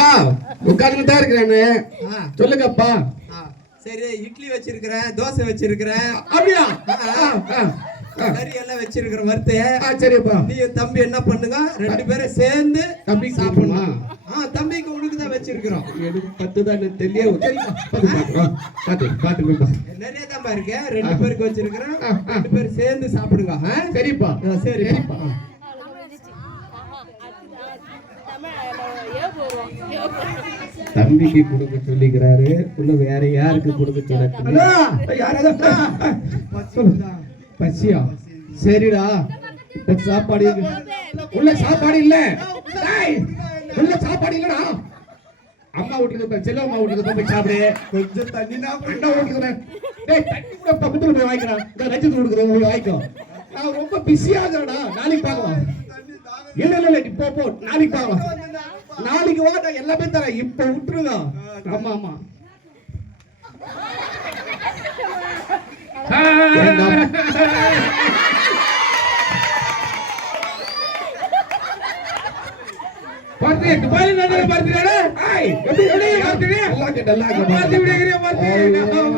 அப்பா உட்கார்ந்து தான் இருக்கிறேன்னு சொல்லுங்கப்பா. சரி இட்லி வச்சிருக்கிறேன் தோசை வச்சிருக்கிறேன் அப்படியா. கறி எல்லாம் வச்சிருக்கிறேன் வறுத்து. சரிப்பா. நீ தம்பி என்ன பண்ணுங்க? ரெண்டு பேரும் சேர்ந்து தம்பி சாப்பிடுமா ஆ தம்பிக்கு உனக்கு தான் வச்சிருக்கிறோம். எனக்கு பத்து தான் பார்த்துக்கோப்பா நிறைய தான் இருக்கு. ரெண்டு பேருக்கு வச்சிருக்கிறேன் ஆ. ரெண்டு பேரும் சேர்ந்து சாப்பிடுங்க? சரிப்பா. சரி சரிப்பா. தம்பிக்கு கொடுக்க சொல்லிக்கிறாரு. உள்ள வேற யாருக்கு கொடுக்க சொல்ல பசியா? சரிடா. இப்ப சாப்பாடு? உள்ள சாப்பாடு இல்ல. உள்ள சாப்பாடு இல்லடா. அம்மா வீட்டுக்கு போய் செல்ல அம்மா வீட்டுக்கு போய் சாப்பிடு. கொஞ்சம் தண்ணி தான் அண்ணா வீட்டுக்கு டேய் தண்ணி கூட பக்கத்துல போய் வாங்கிக்கிறான் இந்த ரஜித் கொடுக்குறேன் போய் வாங்கிக்கோ. நான் ரொம்ப பிஸியா இருக்கேன்டா நாளைக்கு பார்க்கலாம். இல்ல இல்ல இல்ல நீ போ போ. நாளைக்கு பார்க்கலாம். நாளைக்கு வா நான் எல்லாமே தரேன். இப்ப விட்டுருங்க. ஆமா ஆமா. பார்த்து பார்த்து பார்த்து பார்த்து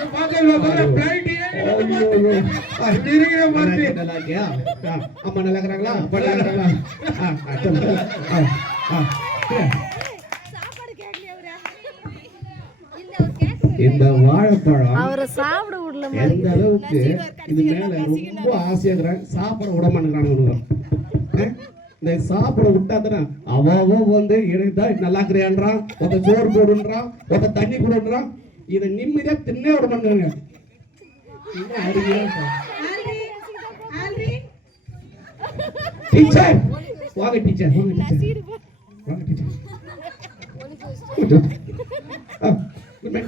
அம்மா நல்லா இருக்கறாங்களா நல்லா இருக்கறாங்களா. இந்த வாழைப்பழம் அவரை சாப்பிட விடல எந்த அளவுக்கு இது மேல ரொம்ப ஆசையா இருக்கிறான் சாப்பிட விட மாட்டேங்கிறான் இந்த சாப்பிட விட்டா தானே? அவ அவ வந்து எடுத்தா நல்லா இருக்கிறான்றான். ஒருத்த சோறு போடுன்றான் ஒருத்த தண்ணி கொடுன்றான். இதை நிம்மதியா தின்னே விட மாட்டேங்க டீச்சர் வாங்க டீச்சர் வாங்க டீச்சர். வாங்க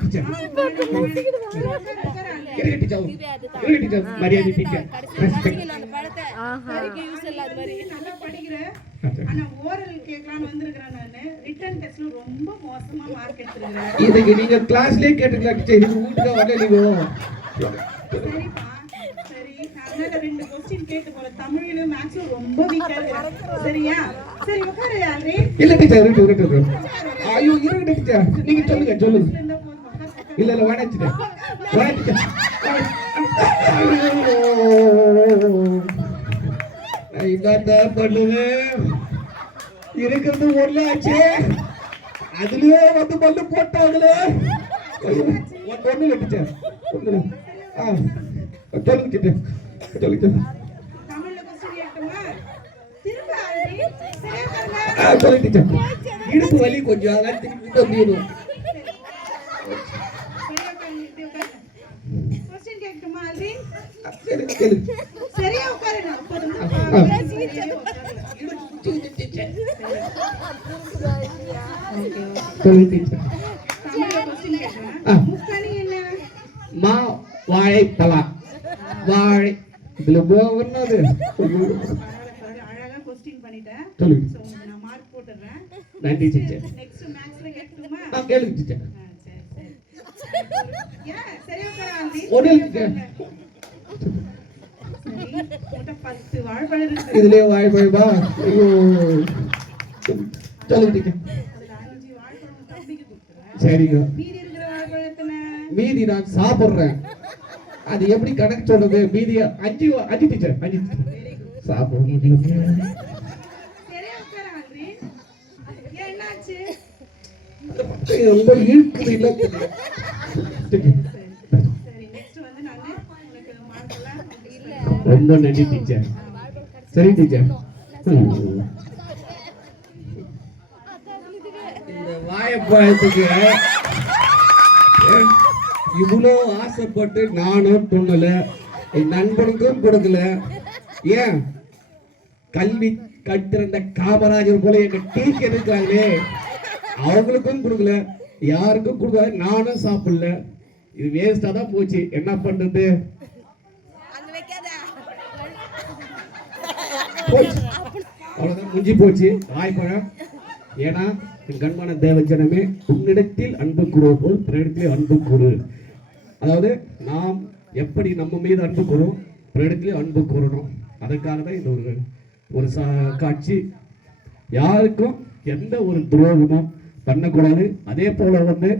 டீச்சர். மரியாதை டீச்சர். ஆனா ஓரல் கேட்கலான்னு வந்திருக்கிறேன் நானு. ரிட்டர்ன் டெஸ்ட்ல ரொம்ப மோசமா மார்க் எடுத்திருக்கிறேன். இதுக்கு நீங்க கிளாஸ்லயே கேட்டுக்கலாம் டீச்சர் இதுக்கு வீட்டுக்கு வரல நீங்க. சரிப்பா. சரி அதனால ரெண்டு கொஸ்டின் கேட்டு போற தமிழ்லயும் மேக்ஸும் ரொம்ப வீக்கா இருக்கிறேன் சரியா? சரி உட்காரு யாரு? இல்ல டீச்சர் இருக்கு இருக்கு இருக்கு ஐயோ இருக்கு டீச்சர். நீங்க சொல்லுங்க சொல்லுங்க. இல்ல இல்ல பண்ணுவேன். இருக்கிறது ஒரு ஆச்சு. அதுலயே வந்து பல்லு போட்டாங்களே. ஒண்ணு இல்லை டீச்சர் ஒண்ணு. ஆ. சொல்லுங்க டீச்சர் சொல்லுங்க டீச்சர் இடுப்பு வலி கொஞ்சம் அதான் திருப்பி சரியா உட்காருங்க. என்ன மா வாழைப்பழம் வாழை இதுல போட்டுறேன் நன்றி டீச்சர் நான் கேளுங்க டீச்சர் ஆ, சரி சரி ஏன் சரியா உட்காரு ஆல்ரெடி ஒரே டீச்சர் சரி உன்கிட்ட பத்து வாழைப்பழம் இருக்கு இதுலயே வாழைப்பழமா ஐயோ கொடுத்துறேன் சரிங்க மீதி நான் சாப்பிடுறேன் அது எப்படி கணக்கு சொல்றது மீதி அஞ்சு அஞ்சு டீச்சர் அஞ்சு சாப்பிட முடியல சரியா உட்காரு ஆல்ரெடி ஏன் என்னாச்சு ரொம்ப இழுக்குது இல்ல சரி நெக்ஸ்ட் வந்து நான் உனக்கு மார்க் எல்லாம் இல்ல ரொம்ப நன்றி டீச்சர் சரி டீச்சர் இந்த வாயப்பாயத்துக்கு இவ்வளோ ஆசைப்பட்டு நானும் துண்ணல என் நண்பனுக்கும் கொடுக்கல. ஏன்? கல்வி கட்டிருந்த காமராஜர் போல எங்க டீச்சர் இருக்காங்களே. அவங்களுக்கும் கொடுக்கல. யாருக்கும் கொடுக்கல. நானும் சாப்பிடல. இது வேஸ்டா தான் போச்சு. என்ன பண்றது? முடிஞ்சு போச்சு வாய்ப்பழம் ஏன்னா என் கண்மான தேவஜனமே உன்னிடத்தில் அன்பு கூறுவோம் போல் பிறரிடத்திலே அன்பு கூறு. அதாவது நாம் எப்படி நம்ம மீது அன்பு கூறும் பிறரிடத்திலே அன்பு கூறணும். அதற்காக தான் இந்த ஒரு ஒரு சா காட்சி. யாருக்கும் எந்த ஒரு துரோகமும் பண்ணக்கூடாது. அதே போல வந்து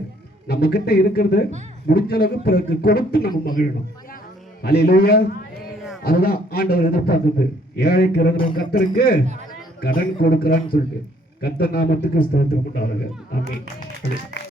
நம்ம கிட்ட இருக்கிறது முடிஞ்ச அளவுக்கு பிறகு கொடுத்து நம்ம மகிழணும். அல்லேலூயா அதுதான் ஆண்டவர் எதிர்பார்க்குது ஏழைக்கு இறங்குறவன் கத்தருக்கு கடன் கொடுக்கிறான்னு சொல்லிட்டு. கத்த நாமத்துக்கு ஸ்தோத்திரம் உண்டாவது ஆமென்.